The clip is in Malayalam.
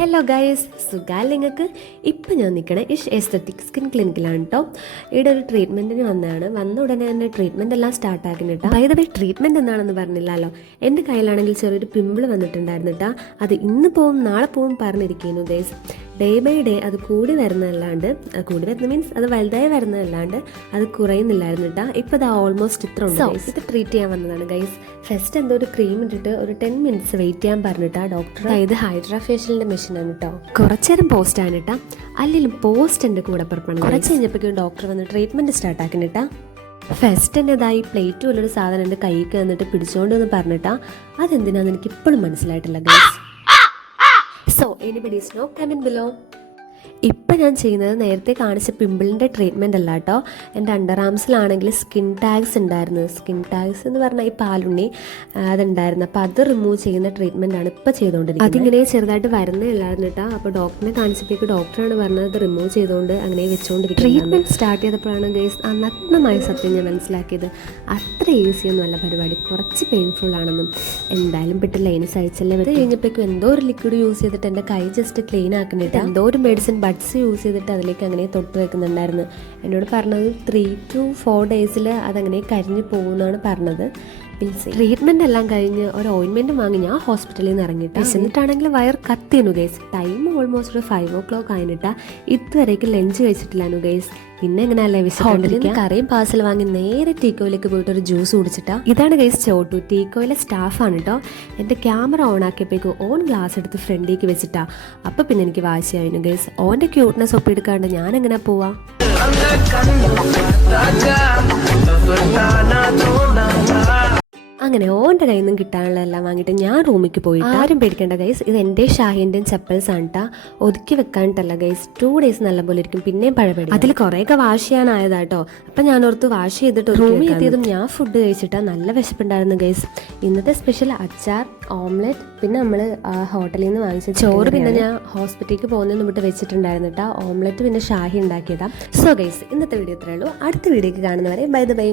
ഹലോ ഗൈസ്, സുഖാൽ നിങ്ങൾക്ക്. ഇപ്പം ഞാൻ നിൽക്കണേ ഇഷ് എസ്തെറ്റിക് സ്കിൻ ക്ലിനിക്കിലാണ് കേട്ടോ. ഇവിടെ ഒരു ട്രീറ്റ്മെൻറ്റിന് വന്നതാണ്. വന്ന ഉടനെ തന്നെ ട്രീറ്റ്മെൻറ്റ് എല്ലാം സ്റ്റാർട്ടാക്കുന്നു കേട്ടോ. അതായത് ട്രീറ്റ്മെൻറ്റ് എന്താണെന്ന് പറഞ്ഞില്ലല്ലോ. എൻ്റെ കയ്യിലാണെങ്കിൽ ചെറിയൊരു പിമ്പിൾ വന്നിട്ടുണ്ടായിരുന്നു കേട്ടോ. അത് ഇന്ന് പോവും നാളെ പോവും പറഞ്ഞിരിക്കുന്നു ഗൈസ്. ഡേ ബൈ ഡേ അത് കൂടി വരുന്നതല്ലാണ്ട്, കൂടി വരുന്ന മീൻസ് അത് വലുതായി വരുന്നതല്ലാണ്ട് അത് കുറയുന്നില്ലായിരുന്നു കേട്ടോ. ഇപ്പോൾ അത് ഓൾമോസ്റ്റ് ഇത്ര ഉണ്ട്. ഇത് ട്രീറ്റ് ചെയ്യാൻ വന്നതാണ് ഗൈസ്. ഫസ്റ്റ് എന്തോ ഒരു ക്രീം ഇട്ടിട്ട് ഒരു 10 minutes വെയിറ്റ് ചെയ്യാൻ പറഞ്ഞിട്ടാ ഡോക്ടർ. ഇത് ഹൈഡ്രാ ഫേഷ്യലിൻ്റെ മെഷീനാണ് കേട്ടോ. കുറച്ച് നേരം പോസ്റ്റ് ആണ് കേട്ടോ. അല്ലെങ്കിലും പോസ്റ്റ് എൻ്റെ കൂടെ പുറപ്പെടണം. കുറച്ച് കഴിഞ്ഞപ്പോഴേക്കും ഡോക്ടർ വന്ന് ട്രീറ്റ്മെൻറ്റ് സ്റ്റാർട്ട് ആക്കുന്നിട്ടാ. ഫസ്റ്റ് തന്നെ ഇതായി പ്ലേറ്റ് പോലൊരു സാധനം എൻ്റെ കൈക്ക് വന്നിട്ട് പിടിച്ചോണ്ട് എന്ന് പറഞ്ഞിട്ടാ. അതെന്തിനാന്ന് എനിക്ക് ഇപ്പോഴും മനസ്സിലായിട്ടില്ല guys. So anybody is no comment below. ഇപ്പം ഞാൻ ചെയ്യുന്നത് നേരത്തെ കാണിച്ച പിമ്പിളിൻ്റെ ട്രീറ്റ്മെൻറ്റ് അല്ല കേട്ടോ. എൻ്റെ അണ്ടർ ആംസിലാണെങ്കിൽ സ്കിൻ ടാഗ്സ് ഉണ്ടായിരുന്നു. സ്കിൻ ടാഗ്സ് എന്ന് പറഞ്ഞാൽ ഈ പാലുണ്ണി അതുണ്ടായിരുന്നു. അപ്പോൾ അത് റിമൂവ് ചെയ്യുന്ന ട്രീറ്റ്മെൻറ്റാണ് ഇപ്പോൾ ചെയ്തുകൊണ്ടിരിക്കുന്നത്. അതിങ്ങനെ ചെറുതായിട്ട് വരുന്നതല്ലായിരുന്നു കേട്ടോ. അപ്പോൾ ഡോക്ടറിനെ കാണിച്ചപ്പോഴേക്ക് ഡോക്ടറാണ് പറഞ്ഞത് അത് റിമൂവ് ചെയ്തുകൊണ്ട് അങ്ങനെ വെച്ചുകൊണ്ടിരിക്കുന്നത്. ട്രീറ്റ്മെൻറ്റ് സ്റ്റാർട്ട് ചെയ്തപ്പോഴാണ് ഗൈസ് ആ നഗ്നമായ സത്യം ഞാൻ മനസ്സിലാക്കിയത്. അത്ര ഈസി ഒന്നുമല്ല പരിപാടി, കുറച്ച് പെയിൻഫുൾ ആണെന്നും. എന്തായാലും പെട്ട് ലൈന് സഹിച്ചല്ലേ. അത് കഴിഞ്ഞപ്പോഴേക്കും എന്തോ ഒരു ലിക്വിഡ് യൂസ് ചെയ്തിട്ട് എൻ്റെ കൈ ജസ്റ്റ് ക്ലീൻ ആക്കുന്നിട്ട് എന്തോ ഒരു മെഡിസിൻ ബഡ്സ് യൂസ് ചെയ്തിട്ട് അതിലേക്ക് അങ്ങനെ തൊട്ട് വെക്കുന്നുണ്ടായിരുന്നു. എന്നോട് പറഞ്ഞത് 3 to 4 days അതങ്ങനെ കരിഞ്ഞു പോകുമെന്നാണ് പറഞ്ഞത്. ട്രീറ്റ്മെൻ്റ് എല്ലാം കഴിഞ്ഞ് ഒരു ഓയിൻമെൻറ്റ് വാങ്ങി ഞാൻ ഹോസ്പിറ്റലിൽ നിന്ന് ഇറങ്ങിയിട്ട് എന്നിട്ടാണെങ്കിൽ വയർ കത്തിയെന്നു ഗൈസ്. ടൈം ഓൾമോസ്റ്റ് ഒരു 5 o'clock ആയിട്ടാ. ഇതുവരേക്കും ലഞ്ച് കഴിച്ചിട്ടില്ലായിരുന്നു ഗൈസ്. പിന്നെ എങ്ങനെയല്ലേ വിശദീകരിക്കുക. കറിയും പാർസൽ വാങ്ങി നേരെ ടീക്കോയിലേക്ക് പോയിട്ട് ഒരു ജ്യൂസ് കുടിച്ചിട്ടാ. ഇതാണ് ഗൈസ് ചോട്ടു, ടീക്കോയിലെ സ്റ്റാഫാണ് കേട്ടോ. എൻ്റെ ക്യാമറ ഓൺ ആക്കിയപ്പോഴേക്കും ഓൺ ഗ്ലാസ് എടുത്ത് ഫ്രണ്ടിലേക്ക് വെച്ചിട്ടാ. അപ്പം പിന്നെ എനിക്ക് വാശിയായിരുന്നു ഗൈസ്. ഓൻ്റെ ക്യൂട്ട്നെസ് ഒപ്പിയെടുക്കാണ്ട് ഞാൻ എങ്ങനെ പോവാ. അങ്ങനെ ഓൻ്റെ കയ്യിൽ നിന്നും കിട്ടാനുള്ള എല്ലാം വാങ്ങിയിട്ട് ഞാൻ റൂമിലേക്ക് പോയി. ആരും പേടിക്കേണ്ട ഗൈസ്, ഇത് എൻ്റെ ഷാഹിൻ്റെയും ചപ്പൽസ് ആണ് കേട്ടോ. ഒതുക്കി വെക്കാനിട്ടല്ല ഗൈസ്. 2 days നല്ലപോലെ ഇരിക്കും. പിന്നെയും പഴപടി. അതിൽ കുറേയൊക്കെ വാഷ് ചെയ്യാനായതാട്ടോ. അപ്പം ഞാൻ ഓർത്ത് വാഷ് ചെയ്തിട്ട് റൂമിൽ എത്തിയതും ഞാൻ ഫുഡ് കഴിച്ചിട്ടാ. നല്ല വിശപ്പുണ്ടായിരുന്നു ഗൈസ്. ഇന്നത്തെ സ്പെഷ്യൽ അച്ചാർ, ഓംലെറ്റ്, പിന്നെ നമ്മൾ ഹോട്ടലിൽ നിന്ന് വാങ്ങിച്ച ചോറ്. പിന്നെ ഞാൻ ഹോസ്പിറ്റലിലേക്ക് പോകുന്നതിന് വിട്ട് വെച്ചിട്ടുണ്ടായിരുന്നു കേട്ടോ. ഓംലെറ്റ് പിന്നെ ഷാഹി ഉണ്ടാക്കിയതാ. സോ ഗൈസ്, ഇന്നത്തെ വീഡിയോ ഇത്രയേ ഉള്ളൂ. അടുത്ത വീഡിയോക്ക് കാണുന്നവരെ ബൈ ദ ബൈ.